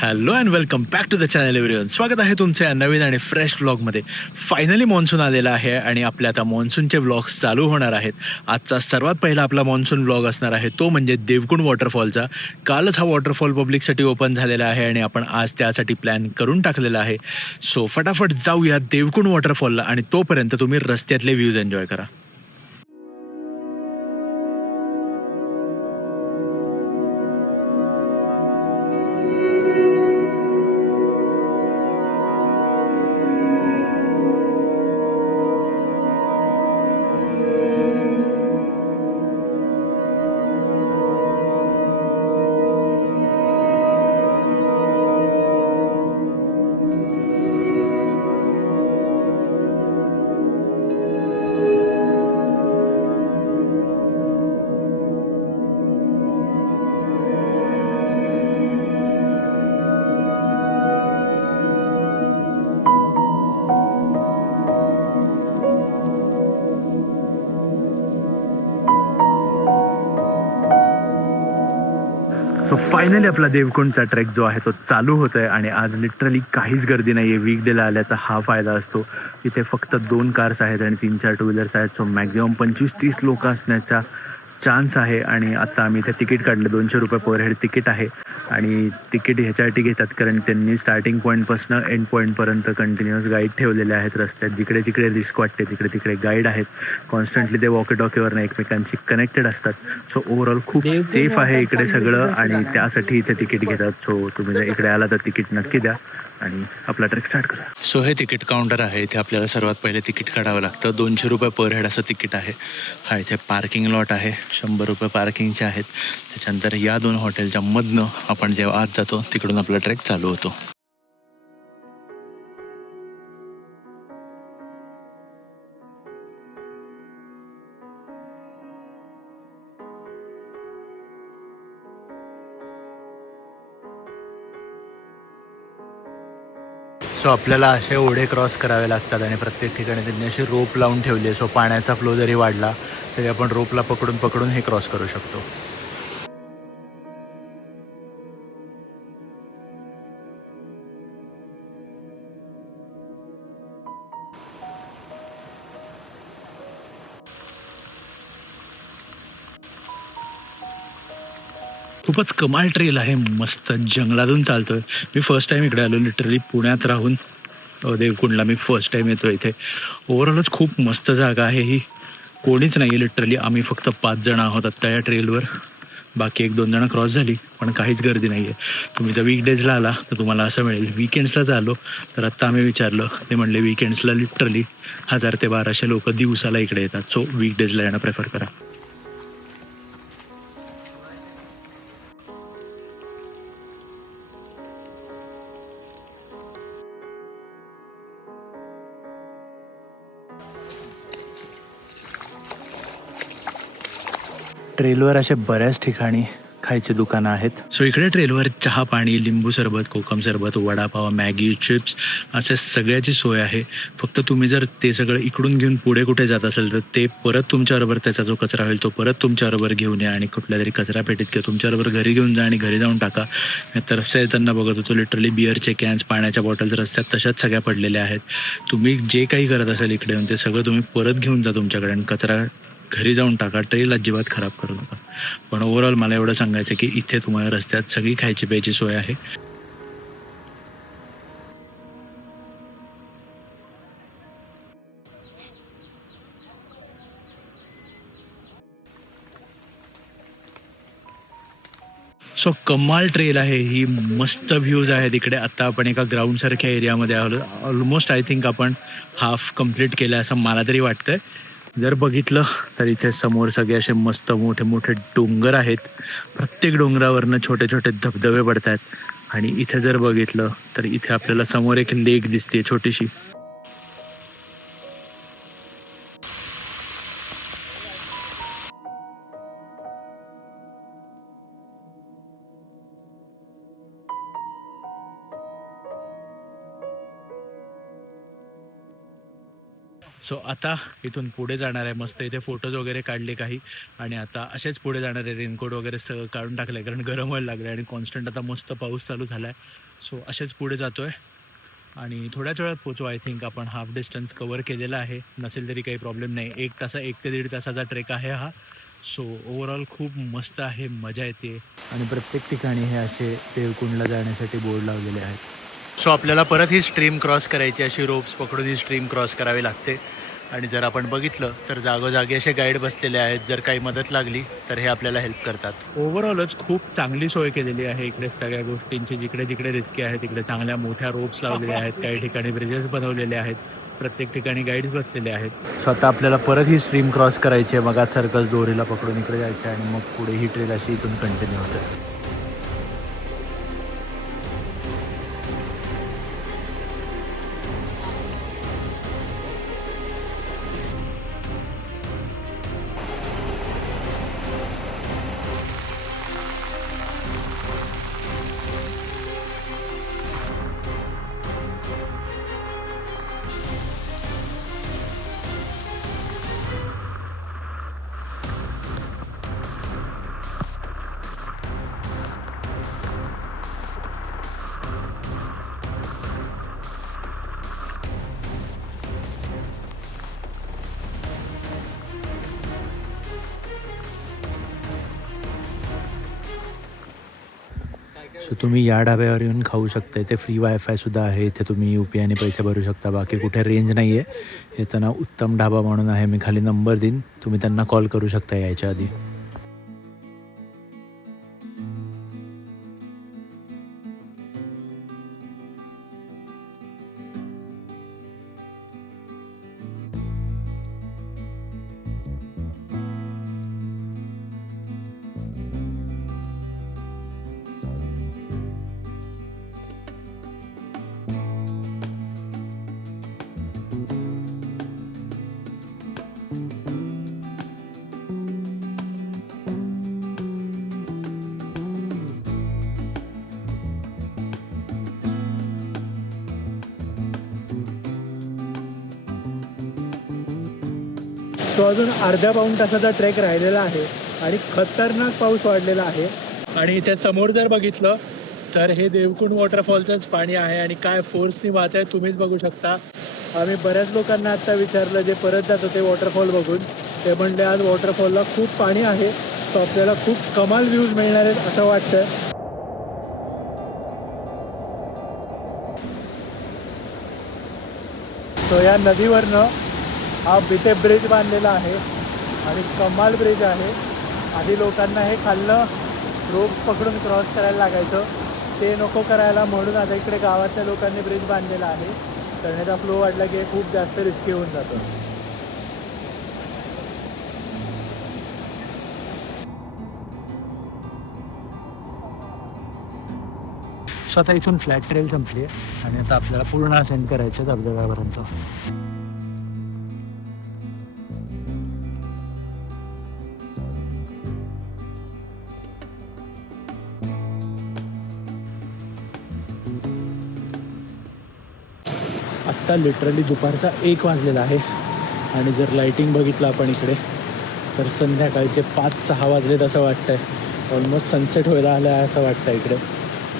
Hello and welcome back to the channel everyone. स्वागत आहे तुमचे या नवीन आणि फ्रेश व्लॉगमध्ये. फायनली मान्सून आलेला आहे आणि आपल्या आता मान्सूनचे व्लॉग्स चालू होणार आहेत. आजचा सर्वात पहिला आपला मान्सून व्लॉग असणार आहे तो म्हणजे देवकुंड वॉटरफॉलचा. कालच हा वॉटरफॉल पब्लिकसाठी ओपन झालेला आहे आणि आपण आज त्यासाठी प्लॅन करून टाकलेला आहे. सो फटाफट जाऊया देवकुंड वॉटरफॉलला आणि तोपर्यंत तुम्ही रस्त्यातले व्ह्यूज एन्जॉय करा. सो फायनली आपला देवकुंडचा ट्रेक जो आहे तो चालू होत आहे आणि आज लिटरली काहीच गर्दी नाही आहे. वीकडेला आल्याचा हा फायदा असतो. इथे फक्त 2 कार्स आहेत आणि 3-4 टू व्हीलर्स आहेत. सो मॅक्झिमम 25-30 लोक असण्याचा चान्स आहे. आणि आता आम्ही इथे तिकीट काढलं. 200 रुपये पर हेड तिकीट आहे आणि तिकीट ह्याच्यासाठी घेतात कारण त्यांनी स्टार्टिंग पॉईंटपासून एंड पॉईंटपर्यंत कंटिन्युअस गाईड ठेवलेले आहेत रस्त्यात. जिकडे जिकडे रिस्क वाटते तिकडे तिकडे गाईड आहेत. कॉन्स्टंटली ते वॉकी टॉकीवरनं एकमेकांशी कनेक्टेड असतात. सो ओव्हरऑल खूप सेफ आहे इकडे सगळं आणि त्यासाठी इथे तिकीट घेतात. सो तुम्ही जर इकडे आला तर तिकीट नक्की द्या आणि आपला ट्रेक स्टार्ट करा. सो हे तिकीट काउंटर आहे. इथे आपल्याला सर्वात पहिले तिकीट काढावं लागतं. 200 रुपये पर हेड असं तिकीट आहे. हा इथे पार्किंग लॉट आहे. 100 रुपये पार्किंगचे आहेत. त्याच्यानंतर या 2 हॉटेलच्या मधनं आपण जेव्हा आत जातो तिकडून आपला ट्रेक चालू होतो. सो आपल्याला असे ओढे क्रॉस करावे लागतात आणि प्रत्येक ठिकाणी त्यांनी अशी रोप लावून ठेवली आहे. सो पाण्याचा फ्लो जरी वाढला तरी आपण रोपला पकडून पकडून हे क्रॉस करू शकतो. खूपच कमाल ट्रेल आहे. मस्त जंगलातून चालतोय. मी फर्स्ट टाइम इकडे आलो. लिटरली पुण्यात राहून देवकुंडला मी फर्स्ट टाइम येतो इथे. ओव्हरऑलच खूप मस्त जागा आहे ही. कोणीच नाही लिटरली. आम्ही फक्त 5 जण आहोत आत्ता या ट्रेलवर. बाकी 1-2 जण क्रॉस झाली पण काहीच गर्दी नाही आहे. तुम्ही जर वीकडेजला आला तर तुम्हाला असं मिळेल. वीकेंड्सलाच आलो तर आत्ता आम्ही विचारलं ते म्हणले वीकेंड्सला लिटरली 1000 ते 1200 लोक दिवसाला इकडे येतात. सो वीकडेजला येणं प्रेफर करा. ट्रेलवर असे बऱ्याच ठिकाणी खायची दुकानं आहेत. सो इकडे ट्रेलवर चहा पाणी, लिंबू सरबत, कोकम सरबत, वडापाव, मॅगी, चिप्स असे सगळ्याची सोय आहे. फक्त तुम्ही जर ते सगळं इकडून घेऊन पुढे कुठे जात असेल तर ते परत तुमच्याबरोबर त्याचा जो कचरा होईल तो परत तुमच्याबरोबर घेऊन या आणि कुठल्या तरी कचरा पेटीत किंवा तुमच्याबरोबर घरी घेऊन जा आणि घरी जाऊन टाका. तर रस्त्यात येताना बघत होतो लिटरली बिअरचे कॅन्स, पाण्याच्या बॉटल्स रस्त्यात तशाच सगळ्या पडलेल्या आहेत. तुम्ही जे काही करत असाल इकडे येऊन ते सगळं तुम्ही परत घेऊन जा तुमच्याकडे आणि कचरा घरी जाऊन टाका. ट्रेल अजिबात खराब करू नका. पण ओव्हरऑल मला एवढं सांगायचं की इथे तुम्हाला रस्त्यात सगळी खायची प्यायची सोय आहे. सो कमाल ट्रेल आहे ही. मस्त व्ह्यूज आहेत इकडे. आता आपण एका ग्राउंड सारख्या एरियामध्ये आलो. ऑलमोस्ट आय थिंक आपण हाफ कम्प्लीट केलं असं मला तरी वाटतंय. जर बघितलं तर इथे समोर सगळे असे मस्त मोठे मोठे डोंगर आहेत. प्रत्येक डोंगरावरनं छोटे छोटे धबधबे पडत आहेत. आणि इथे जर बघितलं तर इथे आपल्याला समोर एक लेक दिसते छोटीशी. सो आता इथून पुढे जाणार आहे. मस्त इथे फोटोज वगैरे काढले काही आणि आता असेच पुढे जाणार आहे. रेनकोट वगैरे सगळं काढून टाकलं आहे कारण गरम व्हायला लागलं आणि कॉन्स्टंट आता मस्त पाऊस चालू झाला आहे. सो असेच पुढे जातो आहे आणि थोड्याच वेळात पोचू. आय थिंक आपण हाफ डिस्टन्स कवर केलेला आहे, नसेल तरी काही प्रॉब्लेम नाही. 1 ते 1.5 तासाचा ट्रेक आहे हा. सो ओव्हरऑल खूप मस्त आहे, मजा येते आणि प्रत्येक ठिकाणी हे असे देवकुंडला जाण्यासाठी बोर्ड लावलेले आहेत. सो आपल्याला परत ही स्ट्रीम क्रॉस करायची, अशी रोप्स पकडून ही स्ट्रीम क्रॉस करावी लागते. आणि जर आपण बघितलं तर जागोजागी असे गाईड बसलेले आहेत, जर काही मदत लागली तर हे आपल्याला हेल्प करतात. ओव्हरऑलच खूप चांगली सोय केलेली आहे इकडे सगळ्या गोष्टींची. जिकडे जिकडे रिस्की आहे तिकडे चांगल्या मोठ्या रोप्स लावलेले आहेत, काही ठिकाणी ब्रिजेस बनवलेले आहेत, प्रत्येक ठिकाणी गाईड्स बसलेले आहेत. सो आता आपल्याला परत ही स्ट्रीम क्रॉस करायची आहे, मग आज सर्कस दोरीला पकडून इकडे जायचं आहे आणि मग पुढे ही ट्रेल अशी इथून कंटिन्यू होते. सो तुम्ही या ढाब्यावर येऊन खाऊ शकता. इथे फ्री वायफायसुद्धा आहे. इथे तुम्ही UPI पैसे भरू शकता. बाकी कुठे रेंज नाही आहे. येताना उत्तम ढाबा म्हणून आहे, मी खाली नंबर देईन, तुम्ही त्यांना कॉल करू शकता यायच्या आधी. तो अजून अर्ध्या पाऊण तासाचा ट्रेक राहिलेला आहे आणि खतरनाक पाऊस वाढलेला आहे. आणि इथे समोर जर बघितलं तर हे देवकुंड वॉटरफॉलचंच पाणी आहे आणि काय फोर्सनी वाहत आहे तुम्हीच बघू शकता. आम्ही बऱ्याच लोकांना आत्ता विचारलं जे परत जात होते वॉटरफॉल बघून, ते म्हणले आज वॉटरफॉलला खूप पाणी आहे, तो आपल्याला खूप कमाल व्ह्यूज मिळणार आहेत असं वाटतं. तो या नदीवरनं हा बिटे ब्रिज बांधलेला आहे आणि कमाल ब्रिज आहे. आधी लोकांना हे खाल्लं रोप पकडून क्रॉस करायला लागायचं, ते नको करायला म्हणून आता इकडे गावातल्या लोकांनी ब्रिज बांधलेला आहे. करण्याचा फ्लो वाढला की हे खूप जास्त रिस्की होऊन जातं. सो आता इथून फ्लॅट ट्रेल संपली आहे आणि आता आपल्याला पूर्ण असेंड करायचं धबधब्यापर्यंत. आत्ता लिटरली दुपारचा 1 वाजलेला आहे आणि जर लाईटिंग बघितलं आपण इकडे तर संध्याकाळचे 5-6 वाजलेत असं वाटतं आहे. ऑलमोस्ट सनसेट व्हायला आलं आहे असं वाटतं इकडे,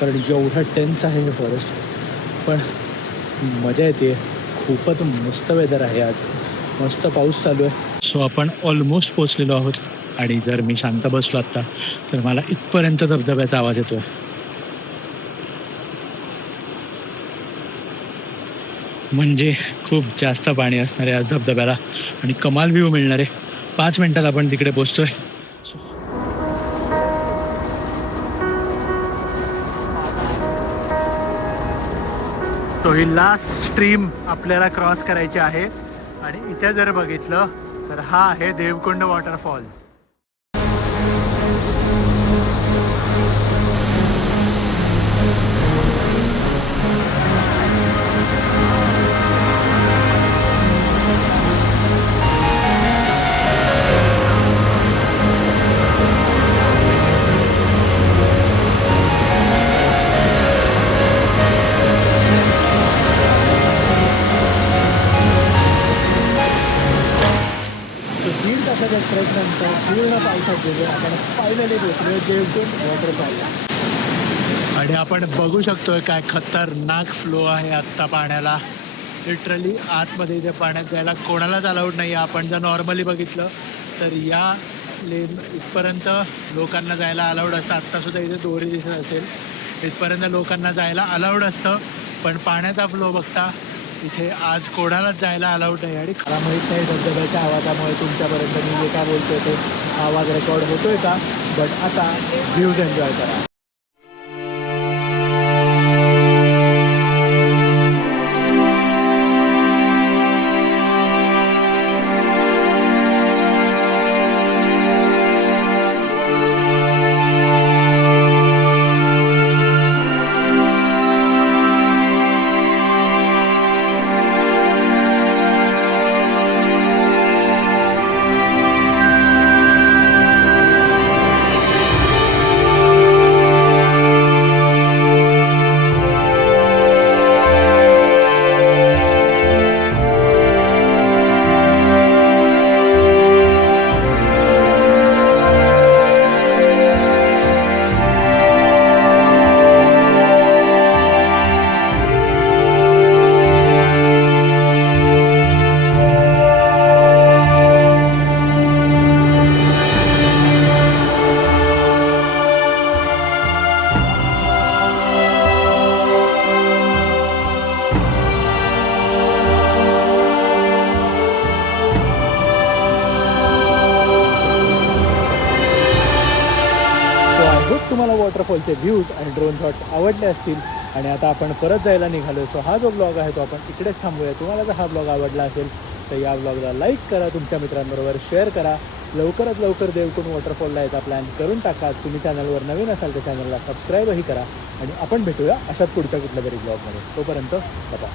कारण एवढं टेन्स आहे हे फॉरेस्ट. पण मजा येते, खूपच मस्त वेदर आहे आज, मस्त पाऊस चालू आहे. सो आपण ऑलमोस्ट पोचलेलो आहोत आणि जर मी शांत बसलो आत्ता तर मला इथपर्यंत धबधब्याचा आवाज येतो. म्हणजे खूप जास्त पाणी असणार आहे आज धबधब्याला आणि कमाल व्ह्यू मिळणार आहे. 5 मिनिटात आपण तिकडे पोचतोय. तो ही लास्ट स्ट्रीम आपल्याला क्रॉस करायची आहे आणि इथे जर बघितलं तर हा आहे देवकुंड वॉटरफॉल. ट्रेकनंतर पूर्ण पावसात गेले आपण फायनली पोचलो देवकुंड वॉटरफॉलला. आणि आपण बघू शकतोय काय खतरनाक फ्लो आहे आत्ता पाण्याला. लिटरली आतमध्ये इथे पाण्यात जायला कोणालाच अलाउड नाही आहे. आपण जर नॉर्मली बघितलं तर या लेन इथपर्यंत लोकांना जायला अलाउड असतं. आत्तासुद्धा इथे दोरी दिसत असेल, इथपर्यंत लोकांना जायला अलाउड असतं. पण पाण्याचा फ्लो बघता इथे आज कोणालाच जायला अलाउड नाही. आणि मला माहीत नाही धबधब्याच्या आवाजामुळे तुमच्यापर्यंत मी जे काय बोलतोय ते आवाज रेकॉर्ड होतोय का, बट आता व्ह्यूज एन्जॉय करा. तुम्हाला वॉटरफॉलचे व्ह्यूज आणि ड्रोन शॉट्स आवडले असतील आणि आता आपण परत जायला निघालो. सो हा जो ब्लॉग आहे तो आपण इकडेच थांबूया. तुम्हाला जर हा ब्लॉग आवडला असेल तर या ब्लॉगला लाईक करा, तुमच्या मित्रांबरोबर शेअर करा. लवकरात लवकर देवकुंड वॉटरफॉलला यायचा प्लॅन करून टाका. तुम्ही चॅनलवर नवीन असाल तर चॅनलला सबस्क्राईबही करा आणि आपण भेटूया अशाच पुढच्या कुठल्या तरी ब्लॉगमध्ये. तोपर्यंत बाय.